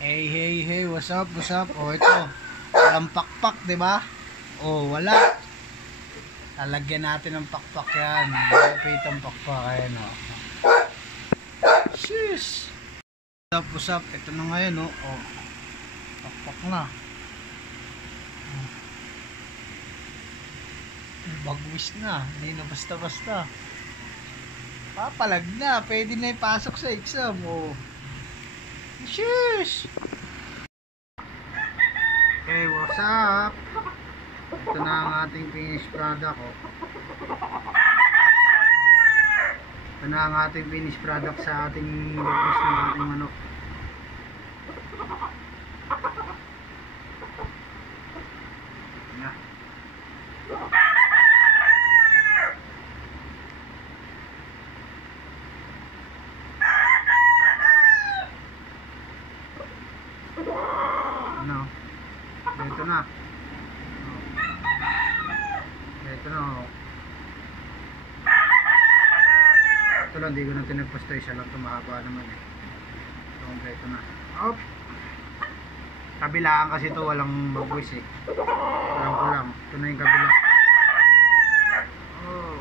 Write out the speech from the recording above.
Hey, hey, hey, what's up, what's up? Oh, ito. Walang pakpak, di ba? Oh, wala. Lalagyan natin ng pakpak yan. Lapit ang pakpak. Ayan, oh. Sheesh. What's up? Ito na ngayon, oh. Oh. Pakpak na. Bagwis na. Hindi na basta-basta. Papalag na. Pwede na ipasok sa exam, oh. Sheesh. Hey, what's up? Ito na ang ating finished product, oh. Ito na ang ating finished product sa ating bagwis ng ating manok. Ano? Ito na. Ito na. Ito lang, di ko na tinagpasta. Isa lang tumahaba naman eh. So, ito na. Op! Kabilaan kasi ito, walang bagwis eh. Alam ko lang. Ito na yung kabila. Oh.